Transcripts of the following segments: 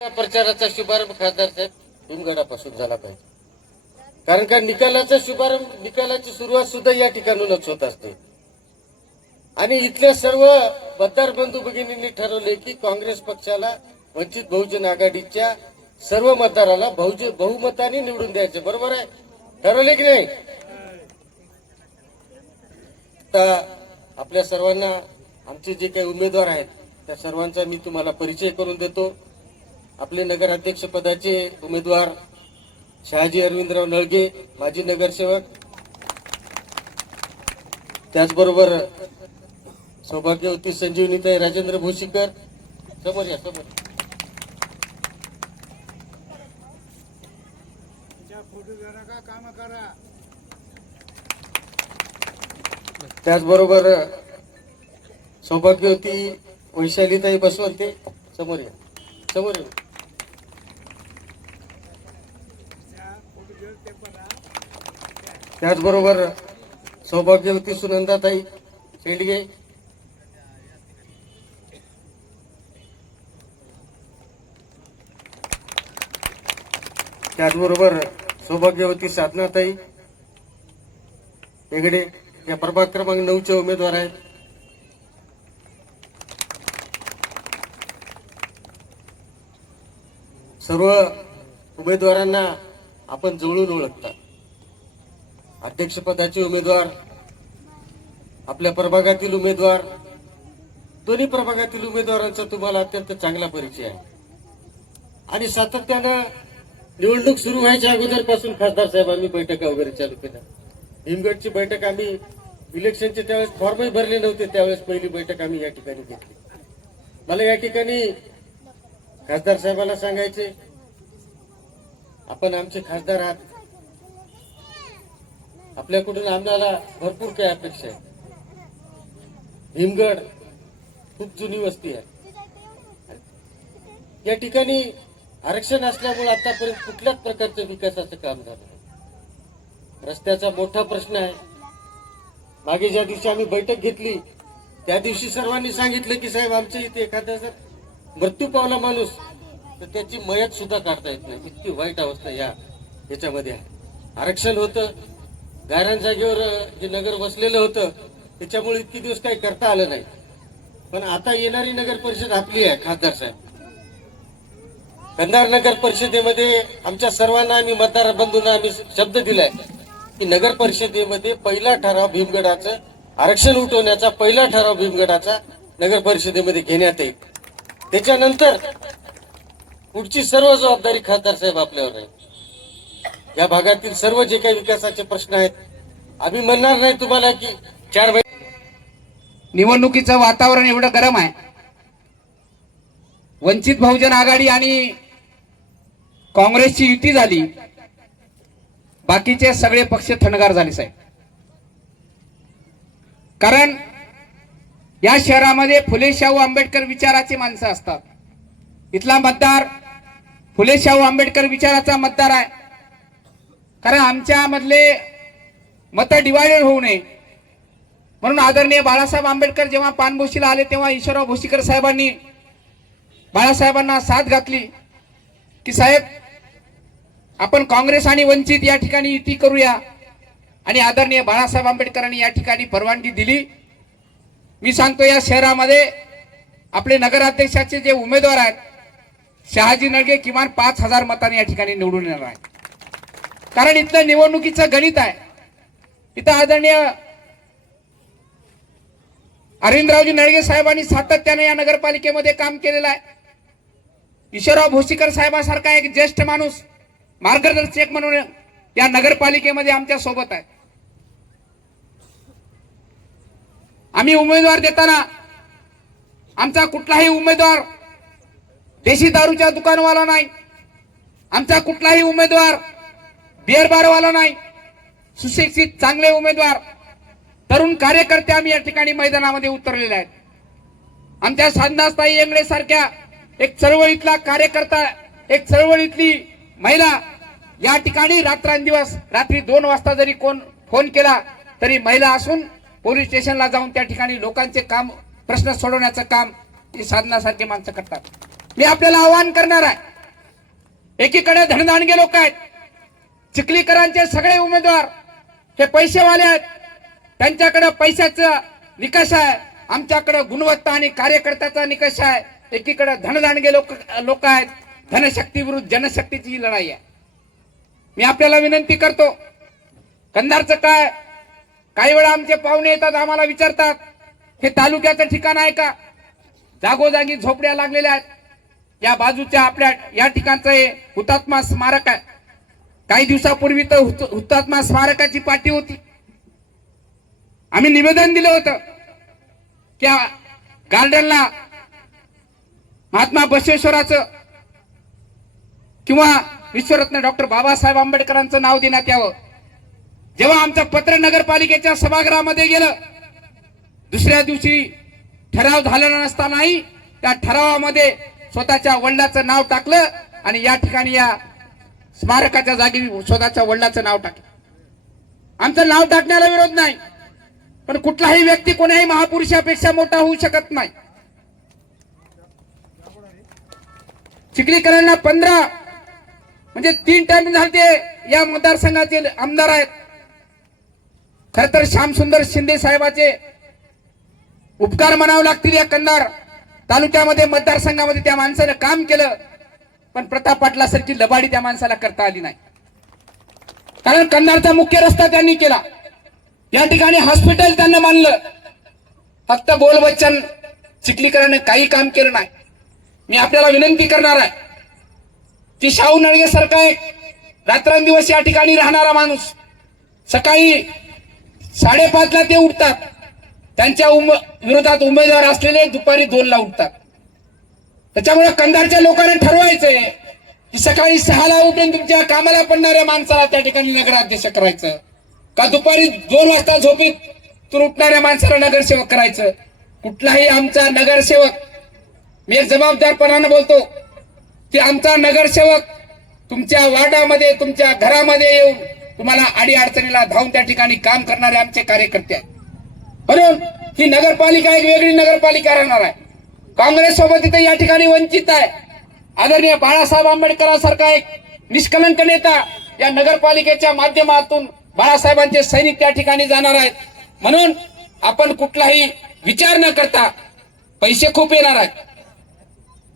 प्रचाराचा शुभारंभ खासदार साहेब भीमगडापासून झाला पाहिजे. कारण का निकालाचा शुभारंभ निकालाची सुरुवात सुद्धा या ठिकाणूनच होत असते. आणि इथल्या सर्व मतदार बंधू भगिनींनी ठरवले की काँग्रेस पक्षाला वंचित बहुजन आघाडीच्या सर्व मतदाराला बहुज बहुमताने निवडून द्यायचे. बरोबर आहे? ठरवले की नाही? आता आपल्या सर्वांना आमचे जे काही उमेदवार आहेत त्या सर्वांचा मी तुम्हाला परिचय करून देतो. आपले नगराध्यक्ष पदाचे उमेदवार शहाजी अरविंदराव नळगे माजी नगरसेवक. त्याचबरोबर सौभाग्यवती संजीवनीताई राजेंद्र भोशीकर समोर या समोर. त्याचबरोबर सौभाग्यवती वैशालीताई बसवंते. समोर या समोर या त्याचबरोबर सौभाग्यवती सुनंदाताई शेंडगे. त्याचबरोबर सौभाग्यवती साधनाताई हेगडे या प्रभाग क्रमांक नऊचे उमेदवार आहेत. सर्व उमेदवारांना आपण जवळून ओळखता अध्यक्षपदाचे उमेदवार आपल्या प्रभागातील उमेदवार दोन्ही प्रभागातील उमेदवारांचा तुम्हाला अत्यंत चांगला परिचय आहे. आणि सातत्यानं निवडणूक सुरू व्हायच्या अगोदरपासून खासदार साहेब आम्ही बैठका वगैरे चालू केल्या. भीमगडची बैठक आम्ही इलेक्शनचे त्यावेळेस फॉर्मही भरले नव्हते त्यावेळेस पहिली बैठक आम्ही या ठिकाणी घेतली. मला या ठिकाणी खासदार साहेबांना सांगायचे आपण आमचे खासदार आहात. आपल्याकडून आम्हाला भरपूर काही अपेक्षा आहे भीमगड खूप जुनी वस्ती आहे. या ठिकाणी आरक्षण असल्यामुळे आतापर्यंत कुठल्याच प्रकारचं विकासाचं काम झालं नाही. रस्त्याचा मोठा प्रश्न आहे. मागे ज्या दिवशी आम्ही बैठक घेतली त्या दिवशी सर्वांनी सांगितलं की साहेब आमच्या इथे एखादा जर मृत्यू पावला माणूस तर त्याची मयत सुद्धा काढता येत नाही. इतकी वाईट अवस्था या याच्यामध्ये आहे. आरक्षण होतं गायरान जागेवर जे नगर बसलेलं होतं त्याच्यामुळे इतके दिवस काही करता आलं नाही. पण आता येणारी नगर परिषद आपली आहे खासदार साहेब. कंधार नगर परिषदेमध्ये आमच्या सर्वांना आम्ही मतदार बंधूंना आम्ही शब्द दिलाय की नगर परिषदेमध्ये पहिला ठराव भीमगडाचं आरक्षण उठवण्याचा पहिला ठराव भीमगडाचा नगर परिषदेमध्ये घेण्यात येईल. त्याच्यानंतर पुढची सर्व जबाबदारी खासदार साहेब आपल्यावर आहे या भागातील सर्व जे काही विकासाचे प्रश्न आहेत आम्ही म्हणणार नाही तुम्हाला की चार निवडणुकीचं वातावरण एवढं गरम आहे. वंचित बहुजन आघाडी आणि काँग्रेसची युती झाली. बाकीचे सगळे पक्ष थंडगार झाले साहेब. कारण या शहरामध्ये फुले शाहू आंबेडकर विचाराचे माणसं असतात. इथला मतदार फुले शाहू आंबेडकर विचाराचा मतदार आहे. कारण आमच्यामधले मतं डिवायडेड होऊ नये. म्हणून आदरणीय बाळासाहेब आंबेडकर जेव्हा पानभोशीला आले तेव्हा ईश्वरराव भोशीकर साहेबांनी बाळासाहेबांना साथ घातली की साहेब आपण काँग्रेस आणि वंचित या ठिकाणी युती करूया. आणि आदरणीय बाळासाहेब आंबेडकरांनी या ठिकाणी परवानगी दिली. मी सांगतो या शहरामध्ये आपले नगराध्यक्षाचे जे उमेदवार आहेत शहाजी नळगे किमान पाच हजार मतांनी या ठिकाणी निवडून येणार आहे कारण इथलं निवडणुकीचं गणित आहे. इथं आदरणीय अरविंदरावजी नळगे साहेबांनी सातत्याने या नगरपालिकेमध्ये काम केलेलं आहे. ईश्वरराव भोसीकर साहेबांसारखा एक ज्येष्ठ माणूस मार्गदर्शक म्हणून या नगरपालिकेमध्ये आमच्यासोबत आहे. आम्ही उमेदवार देताना आमचा कुठलाही उमेदवार देशी दारूच्या दुकानवाला नाही. आमचा कुठलाही उमेदवार बिअर बारवाला नाही. सुशिक्षित चांगले उमेदवार. तरुण कार्यकर्ते आम्ही या ठिकाणी मैदानामध्ये उतरलेले आहेत. आमच्या साधनाताई येंगडे सारख्या एक चळवळीतला कार्यकर्ता एक चळवळीतली महिला या ठिकाणी रात्रंदिवस रात्री दोन वाजता जरी कोण फोन केला तरी महिला असून पोलीस स्टेशनला जाऊन त्या ठिकाणी लोकांचे काम प्रश्न सोडवण्याचं काम ही साधनासारखे माणसं करतात. मी आपल्याला आवाहन करणार आहे. एकीकडे धनदानगे लोक आहेत. चिखलीकरांचे सगळे उमेदवार हे पैसेवाले आहेत. त्यांच्याकडे पैशाचा निकष आहे. आमच्याकडे गुणवत्ता आणि कार्यकर्त्याचा निकष आहे. एकीकडे धनदानगे लोक लोक आहेत. धनशक्ती विरुद्ध जनशक्तीची ही लढाई आहे. मी आपल्याला विनंती करतो कंधारचं काय? काही वेळा आमचे पाहुणे येतात आम्हाला विचारतात हे तालुक्याचं ठिकाण आहे का? जागोजागी झोपड्या लागलेल्या आहेत. या बाजूच्या आपल्या या ठिकाणचं हे हुतात्मा स्मारक आहे. काही दिवसापूर्वी तर हुतात्मा स्मारकाची पाठी होती. आम्ही निवेदन दिलं होतं की गार्डनला महात्मा बसवेश्वराचं किंवा विश्वरत्न डॉक्टर बाबासाहेब आंबेडकरांचं नाव देण्यात यावं. जेव्हा आमचं पत्र नगरपालिकेच्या सभागृहामध्ये गेलं दुसऱ्या दिवशी ठराव झालेला नसतानाही त्या ठरावामध्ये स्वतःच्या वडिलाचं नाव टाकलं आणि या ठिकाणी या स्मारकाच्या जागी स्वतःच्या वडिलाचं नाव टाकलं आमचं नाव टाकण्याला विरोध नाही. पण कुठलाही व्यक्ती कोण्याही महापुरुषापेक्षा मोठा होऊ शकत नाही. चिखलीकरांना पंधरा म्हणजे तीन टाइम झाले या मतदारसंघाचे आमदार आहेत. खर तर श्यामसुंदर शिंदे साहेबाचे उपकार म्हणावे लागतील या कंधार तालुक्यामध्ये मतदारसंघामध्ये त्या माणसानं काम केलं. पण प्रताप पाटलासारखी लबाडी त्या माणसाला करता आली नाही. कारण कंधारचा मुख्य रस्ता त्यांनी केला. या ठिकाणी हॉस्पिटल त्यांना मानलं. फक्त बोल बच्चन चिखलीकरांनी काही काम केलं नाही. मी आपल्याला विनंती करणार आहे. की शाहू नळगे सारखा एक रात्रंदिवस या ठिकाणी राहणारा माणूस सकाळी साडेपाचला ते उठतात. त्यांच्या उम विरोधात उमेदवार असलेले दुपारी दोनला उठतात. त्याच्यामुळे कंधारच्या लोकांना ठरवायचंय की सकाळी सहाला उठून तुमच्या कामाला पडणाऱ्या माणसाला त्या ठिकाणी नगराध्यक्ष करायचं. का दुपारी दोन वाजता झोपीत तून उठणाऱ्या माणसाला नगरसेवक करायचं? कुठलाही आमचा नगरसेवक मी एक जबाबदारपणानं बोलतो की आमचा नगरसेवक तुमच्या वार्डामध्ये तुमच्या घरामध्ये येऊन तुम्हाला अडी अडचणीला धावून त्या ठिकाणी काम करणारे आमचे कार्यकर्ते आहेत. म्हणून ही नगरपालिका एक वेगळी नगरपालिका राहणार आहे. काँग्रेस सोबत इथे या ठिकाणी वंचित आहे. आदरणीय बाळासाहेब आंबेडकरांसारखा एक निष्कलंक नेता या नगरपालिकेच्या माध्यमातून बाळासाहेबांचे सैनिक त्या ठिकाणी जाणार आहेत. म्हणून आपण कुठलाही विचार न करता पैसे खूप येणार आहेत.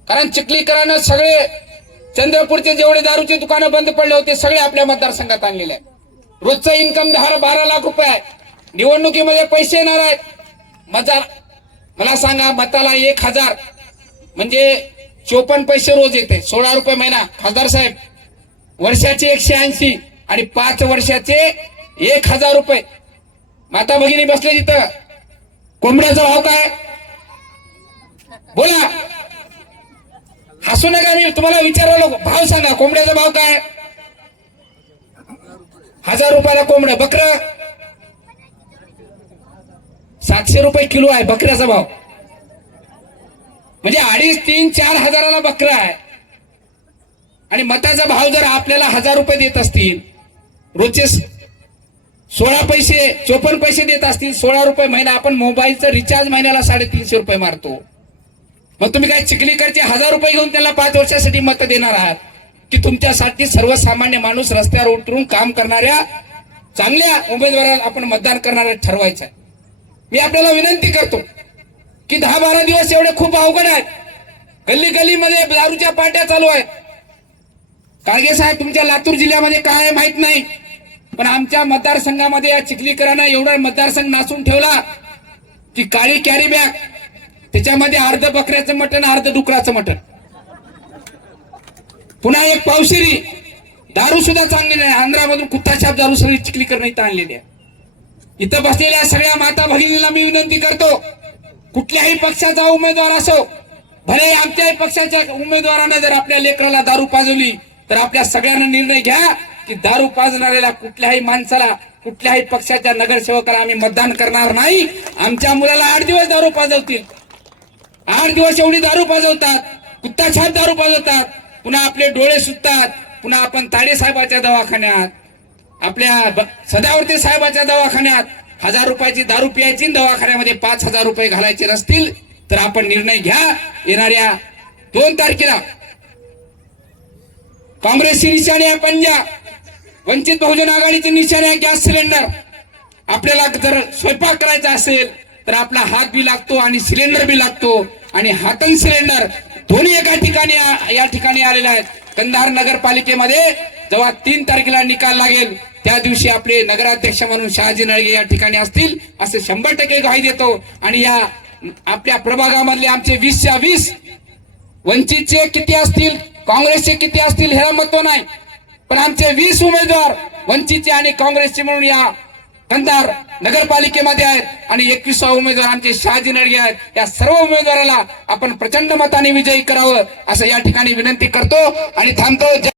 कारण चिखलीकरानं सगळे चंद्रपूरचे जेवढे दारूचे दुकानं बंद पडले होते सगळे आपल्या मतदारसंघात आणलेले आहेत. रोजचा इन्कम दहा बारा लाख रुपये आहे. निवडणुकीमध्ये पैसे येणार आहेत. मतदार मला सांगा मताला एक हजार म्हणजे चोपन्न पैसे रोज येते. सोळा रुपये महिना. खासदार साहेब वर्षाचे एकशे ऐंशी आणि पाच वर्षाचे एक हजार रुपये. माता भगिनी बसले तिथं. कोंबड्याचा भाव काय? बोला. हसू नका मी तुम्हाला विचारलो भाव सांगा कोंबड्याचा भाव काय? हजार रुपयाला कोंबड्या बकर. सातशे रुपये किलो आहे बकऱ्याचा भाव. म्हणजे अडीच तीन चार हजाराला बकरा आहे. आणि मताचा भाव जर आपल्याला हजार रुपये देत असतील रोजचे सोळा पैसे चोपन्न पैसे देत असतील सोळा रुपये महिना आपण मोबाईलचं रिचार्ज महिन्याला साडेतीनशे रुपये मारतो. मग तुम्ही काय चिखलीकरचे हजार रुपये घेऊन त्यांना पाच वर्षासाठी मत देणार आहात? की तुमच्यासाठी सर्वसामान्य माणूस रस्त्यावर उतरून काम करणाऱ्या चांगल्या उमेदवाराला आपण मतदान करणाऱ्या ठरवायचं आहे. मी आपल्याला विनंती करतो की दहा बारा दिवस एवढे खूप अवघड आहेत. गल्ली गल्लीमध्ये दारूच्या पाट्या चालू आहेत. काळगे साहेब तुमच्या लातूर जिल्ह्यामध्ये काय आहे माहीत नाही पण आमच्या मतदारसंघामध्ये या चिखलीकरांना एवढा मतदारसंघ नाचून ठेवला की काळी कॅरी बॅग त्याच्यामध्ये अर्ध बकऱ्याचं मटण अर्ध डुकराचं मटण. पुन्हा एक पावशिरी दारू सुद्धा चांगली नाही. आंध्रामधून कुत्ताछाप दारू सगळी चिखलीकरण इथं आणलेली आहे. इथं बसलेल्या सगळ्या माता भगिनीला मी विनंती करतो कुठल्याही पक्षाचा उमेदवार असो भले आमच्याही पक्षाच्या उमेदवाराने जर आपल्या लेकराला दारू पाजवली तर आपल्या सगळ्यांना निर्णय घ्या की दारू पाजणाऱ्याला कुठल्याही माणसाला कुठल्याही पक्षाच्या नगरसेवकाला आम्ही मतदान करणार नाही. आमच्या मुलाला आठ दिवस दारू पाजवतील. आठ दिवस एवढी दारू पाजवतात कुत्ता छाप दारू पाजवतात पुन्हा आपले डोळे सुटतात पुन्हा आपण ताडे साहेबाच्या दवाखान्यात आपल्या सदावर्ती साहेबाच्या दवाखान्यात हजार रुपयाची दारू प्यायची दवाखान्यामध्ये पाच हजार रुपये घालायचे नसतील तर आपण निर्णय घ्या. येणाऱ्या दोन तारखेला काँग्रेसची निशाणी आहे पंजाब वंचित बहुजन आघाडीची निशाणी आहे गॅस सिलेंडर. आपल्याला जर स्वयंपाक करायचा असेल तर आपला हात बी लागतो आणि सिलेंडर बी लागतो. आणि हातन सिलेंडर दोन्ही एका ठिकाणी या ठिकाणी आलेले आहेत. कंधार नगरपालिकेमध्ये जेव्हा तीन तारखेला निकाल लागेल त्या दिवशी आपले नगराध्यक्ष म्हणून शहाजी नळगे या ठिकाणी असतील असे शंभर टक्के ग्वाही देतो. आणि या आपल्या प्रभागामधले आमचे वीसच्या वीस वंचितचे किती असतील काँग्रेसचे किती असतील ह्याला महत्त्व नाही. पण आमचे वीस उमेदवार वंचितचे आणि काँग्रेसचे म्हणून या कंधार नगरपालिकेमध्ये आहेत. आणि एकविसावा उमेदवार आमचे शहाजी नळगे आहेत. या सर्व उमेदवाराला आपण प्रचंड मताने विजयी करावं असं या ठिकाणी विनंती करतो. आणि थांबतो.